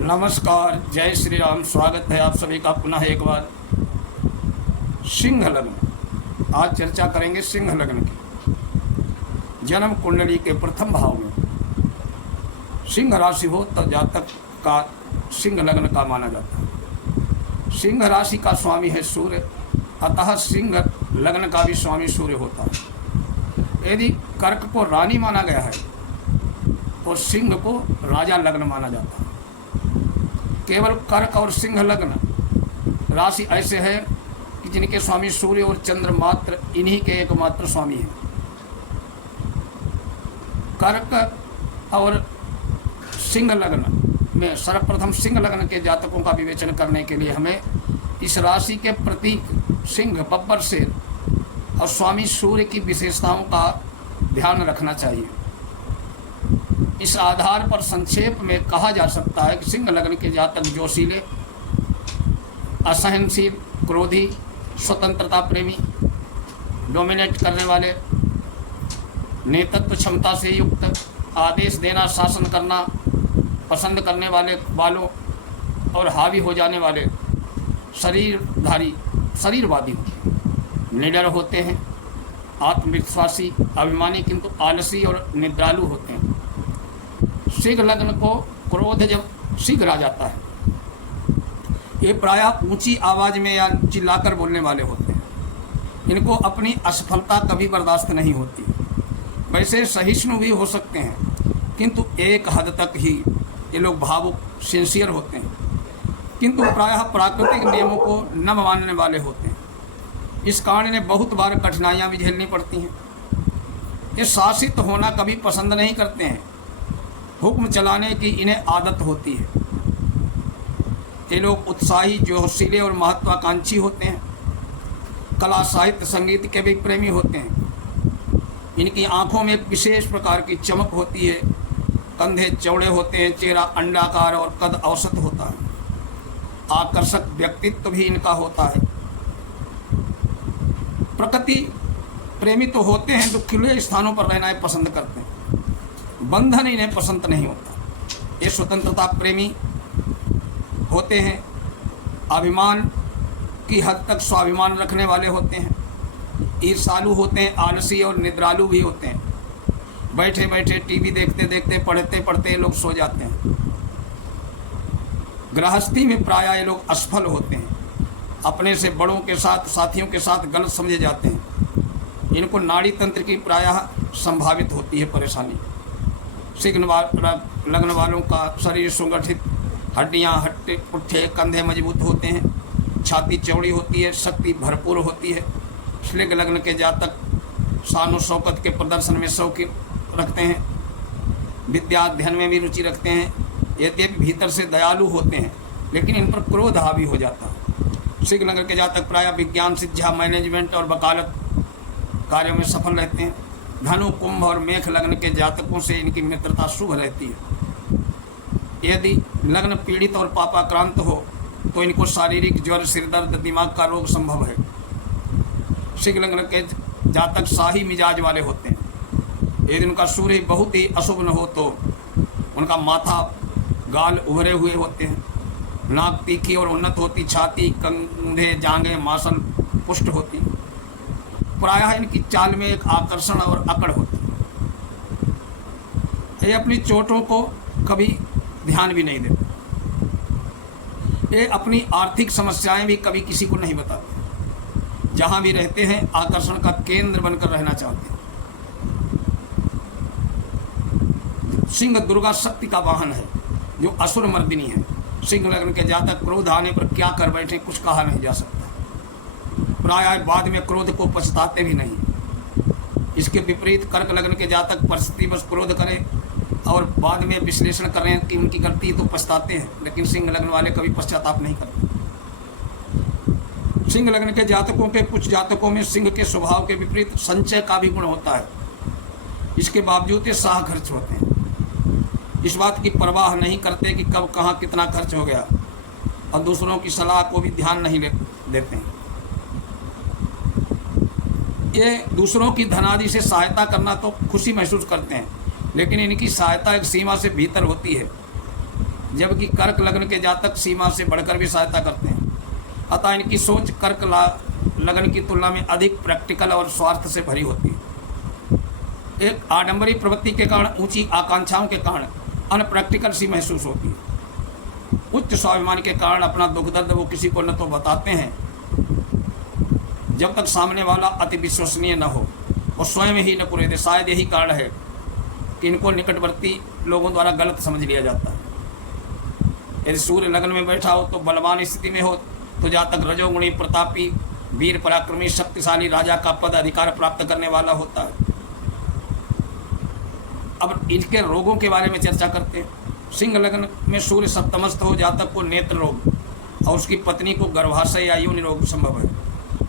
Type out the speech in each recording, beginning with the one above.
नमस्कार, जय श्री राम। स्वागत है आप सभी का पुनः एक बार। सिंह लग्न, आज चर्चा करेंगे सिंह लग्न की। जन्म कुंडली के प्रथम भाव में सिंह राशि हो तो जातक का सिंह लग्न का माना जाता है। सिंह राशि का स्वामी है सूर्य, अतः सिंह लग्न का भी स्वामी सूर्य होता है। यदि कर्क को रानी माना गया है तो सिंह को राजा लग्न माना जाता है। केवल कर्क और सिंह लग्न राशि ऐसे है कि जिनके स्वामी सूर्य और चंद्र मात्र इन्हीं के एकमात्र स्वामी हैं। कर्क और सिंह लग्न में सर्वप्रथम सिंह लग्न के जातकों का विवेचन करने के लिए हमें इस राशि के प्रतीक सिंह, बब्बर, शेर और स्वामी सूर्य की विशेषताओं का ध्यान रखना चाहिए। इस आधार पर संक्षेप में कहा जा सकता है कि सिंह लग्न के जातक जोशीले, असहनशील, क्रोधी, स्वतंत्रता प्रेमी, डोमिनेट करने वाले, नेतृत्व क्षमता से युक्त, आदेश देना, शासन करना पसंद करने वालों और हावी हो जाने वाले, शरीरवादी होते हैं, निडर होते हैं, आत्मविश्वासी, अभिमानी किंतु आलसी और निद्रालु होते हैं। सिंह लग्न को क्रोध जब शीघ्र आ जाता है, ये प्रायः ऊंची आवाज़ में या चिल्लाकर बोलने वाले होते हैं। इनको अपनी असफलता कभी बर्दाश्त नहीं होती। वैसे सहिष्णु भी हो सकते हैं किंतु एक हद तक ही ये लोग भावुक, सिंसियर होते हैं, किंतु प्रायः प्राकृतिक नियमों को न मानने वाले होते हैं। इस कारण इन्हें बहुत बार कठिनाइयाँ भी झेलनी पड़ती हैं। ये शासित होना कभी पसंद नहीं करते हैं, हुक्म चलाने की इन्हें आदत होती है। ये लोग उत्साही, जोशीले और महत्वाकांक्षी होते हैं। कला, साहित्य, संगीत के भी प्रेमी होते हैं। इनकी आंखों में एक विशेष प्रकार की चमक होती है। कंधे चौड़े होते हैं, चेहरा अंडाकार और कद औसत होता है। आकर्षक व्यक्तित्व भी इनका होता है। प्रकृति प्रेमी तो होते हैं, तो खुले स्थानों पर रहना पसंद करते हैं। बंधन इन्हें पसंद नहीं होता। ये स्वतंत्रता प्रेमी होते हैं। अभिमान की हद तक स्वाभिमान रखने वाले होते हैं। ईर्ष्यालु होते हैं, आलसी और निद्रालु भी होते हैं। बैठे बैठे टीवी देखते देखते, पढ़ते पढ़ते लोग सो जाते हैं। गृहस्थी में प्रायः ये लोग असफल होते हैं। अपने से बड़ों के साथ, साथियों के साथ गलत समझे जाते हैं। इनको नाड़ी तंत्र की प्रायः संभावित होती है परेशानी। सिंह लग्न वालों का शरीर सुगठित, हड्डियां हट्टे पुट्ठे, कंधे मजबूत होते हैं, छाती चौड़ी होती है, शक्ति भरपूर होती है। सिंह लग्न के जातक शान शौकत के प्रदर्शन में शौक रखते हैं। विद्या अध्ययन में भी रुचि रखते हैं। यद्यपि भीतर से दयालु होते हैं, लेकिन इन पर क्रोध हावी हो जाता है। सिंह लग्न के जातक प्रायः विज्ञान, शिक्षा, मैनेजमेंट और वकालत कार्यों में सफल रहते हैं। धनु, कुंभ और मेष लग्न के जातकों से इनकी मित्रता शुभ रहती है। यदि लग्न पीड़ित और पापाक्रांत हो तो इनको शारीरिक ज्वर, सिरदर्द, दिमाग का रोग संभव है। सिंह लग्न के जातक शाही मिजाज वाले होते हैं। यदि उनका सूर्य बहुत ही अशुभ न हो तो उनका माथा, गाल उभरे हुए होते हैं, नाक तीखी और उन्नत होती, छाती, कंधे, जांघें मांसल पुष्ट होती। प्रायः इनकी चाल में एक आकर्षण और अकड़ होती है। ये अपनी चोटों को कभी ध्यान भी नहीं देते। ये अपनी आर्थिक समस्याएं भी कभी किसी को नहीं बताते। जहां भी रहते हैं आकर्षण का केंद्र बनकर रहना चाहते हैं। सिंह दुर्गा शक्ति का वाहन है, जो असुर मर्दिनी है। सिंह लग्न के जातक क्रोध आने पर क्या कर बैठे कुछ कहा नहीं जा सकता। प्रायः बाद में क्रोध को पछताते भी नहीं। इसके विपरीत कर्क लग्न के जातक परिस्थिति बस क्रोध करें और बाद में विश्लेषण करें कि उनकी गलती तो पछताते हैं, लेकिन सिंह लग्न वाले कभी पश्चाताप नहीं करते। सिंह लग्न के जातकों के कुछ जातकों में सिंह के स्वभाव के विपरीत संचय का भी गुण होता है। इसके बावजूद ये साह खर्च होते हैं। इस बात की परवाह नहीं करते कि कब कहाँ कितना खर्च हो गया, और दूसरों की सलाह को भी ध्यान नहीं देते हैं। ये दूसरों की धनादि से सहायता करना तो खुशी महसूस करते हैं, लेकिन इनकी सहायता एक सीमा से भीतर होती है। जबकि कर्क लग्न के जातक सीमा से बढ़कर भी सहायता करते हैं। अतः इनकी सोच कर्क लग्न की तुलना में अधिक प्रैक्टिकल और स्वार्थ से भरी होती है। एक आडंबरी प्रवृत्ति के कारण, ऊंची आकांक्षाओं के कारण अनप्रैक्टिकल सी महसूस होती है। उच्च स्वाभिमान के कारण अपना दुख दर्द वो किसी को न तो बताते हैं जब तक सामने वाला अति विश्वसनीय न हो, और स्वयं ही न पूरे दे। शायद यही कारण है कि इनको निकटवर्ती लोगों द्वारा गलत समझ लिया जाता है। यदि सूर्य लग्न में बैठा हो तो बलवान स्थिति में हो तो जातक रजोगुणी, प्रतापी, वीर पराक्रमी, शक्तिशाली, राजा का पद अधिकार प्राप्त करने वाला होता है। अब इनके रोगों के बारे में चर्चा करते हैं। सिंह लग्न में सूर्य सप्तमस्थ हो जातक को नेत्र रोग और उसकी पत्नी को गर्भाशय या योनि रोग संभव है।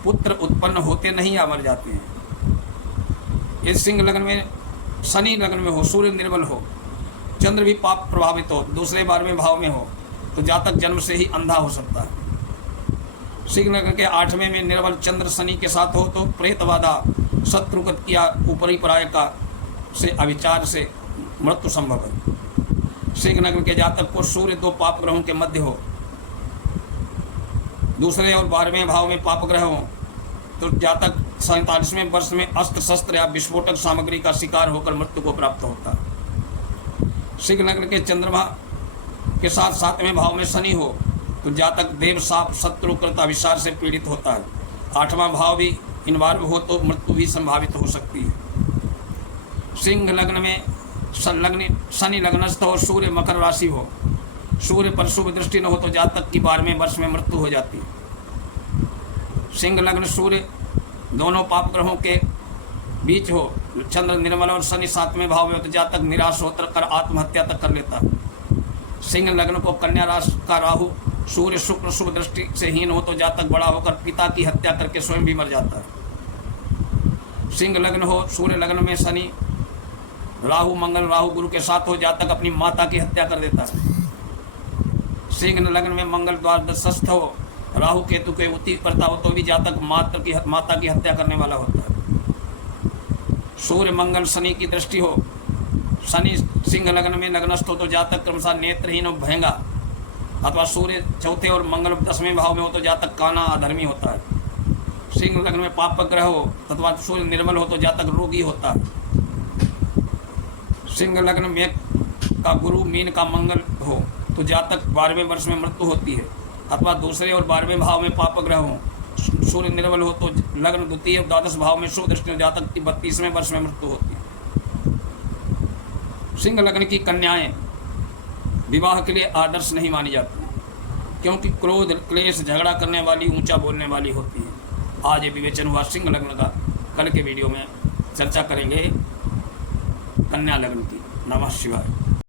पुत्र उत्पन्न होते नहीं या मर जाते हैं। यदि सिंह लग्न में शनि लग्न में हो, सूर्य निर्बल हो, चंद्र भी पाप प्रभावित हो, दूसरे 12वें भाव में हो तो जातक जन्म से ही अंधा हो सकता है। सिंह लग्न के 8वें में निर्बल चंद्र शनि के साथ हो तो प्रेत बाधा, शत्रुगत या ऊपरी पराय का से अविचार से मृत्यु संभव है। सिंह लग्न के जातक को सूर्य 2 पाप ग्रहों के मध्य हो, दूसरे और 12वें भाव में पाप ग्रह हो तो जातक 47वें वर्ष में अस्त्र शस्त्र या विस्फोटक सामग्री का शिकार होकर मृत्यु को प्राप्त होता है। सिंह लग्न के चंद्रमा के साथ 7वें भाव में शनि हो तो जातक देव, साप, शत्रुकृत अभिशाप से पीड़ित होता है। 8वां भाव भी इन्वॉल्व हो तो मृत्यु भी संभावित हो सकती है। सिंह लग्न में शनि लग्नस्थ हो, सूर्य मकर राशि हो, सूर्य पर शुभ दृष्टि न हो तो जातक की 12वें वर्ष में मृत्यु हो जाती है। सिंह लग्न सूर्य दोनों पाप ग्रहों के बीच हो, चंद्र निर्मल और शनि 7वें भाव में हो तो जातक निराश होकर आत्महत्या तक कर लेता है। सिंह लग्न को कन्या राशि का राहु, सूर्य शुक्र शुभ दृष्टि से हीन हो तो जातक बड़ा होकर पिता की हत्या करके स्वयं भी मर जाता है। सिंह लग्न हो, सूर्य लग्न में शनि, राहु मंगल, राहु गुरु के साथ हो जातक अपनी माता की हत्या कर देता है। सिंह लग्न में मंगल द्वादशस्थ हो, राहु केतु के युति करता हो तो भी जातक माता की हत्या करने वाला होता है। सूर्य मंगल शनि की दृष्टि हो, शनि सिंह लग्न में लग्नस्थ हो तो जातक क्रमशः नेत्रहीन और भयंगा, अथवा सूर्य 4थे और मंगल 10वें भाव में हो तो जातक काना अधर्मी होता है। सिंह लग्न में पाप ग्रह हो अथवा सूर्य निर्मल हो तो जातक रोगी होता है। सिंह लग्न में का गुरु, मीन का मंगल हो तो जातक 12वें वर्ष में मृत्यु होती है, अथवा दूसरे और 12वें भाव में पाप ग्रह हो, सूर्य निर्बल हो तो लग्न द्वितीय और द्वादश भाव में शुभ दृष्टि जातक की 32वें वर्ष में मृत्यु होती है। सिंह लग्न की कन्याएं विवाह के लिए आदर्श नहीं मानी जाती क्योंकि क्रोध, क्लेश, झगड़ा करने वाली, ऊंचा बोलने वाली होती है। आज ये विवेचन हुआ सिंह लग्न का। कल के वीडियो में चर्चा करेंगे कन्या लग्न की। नमः शिवाय।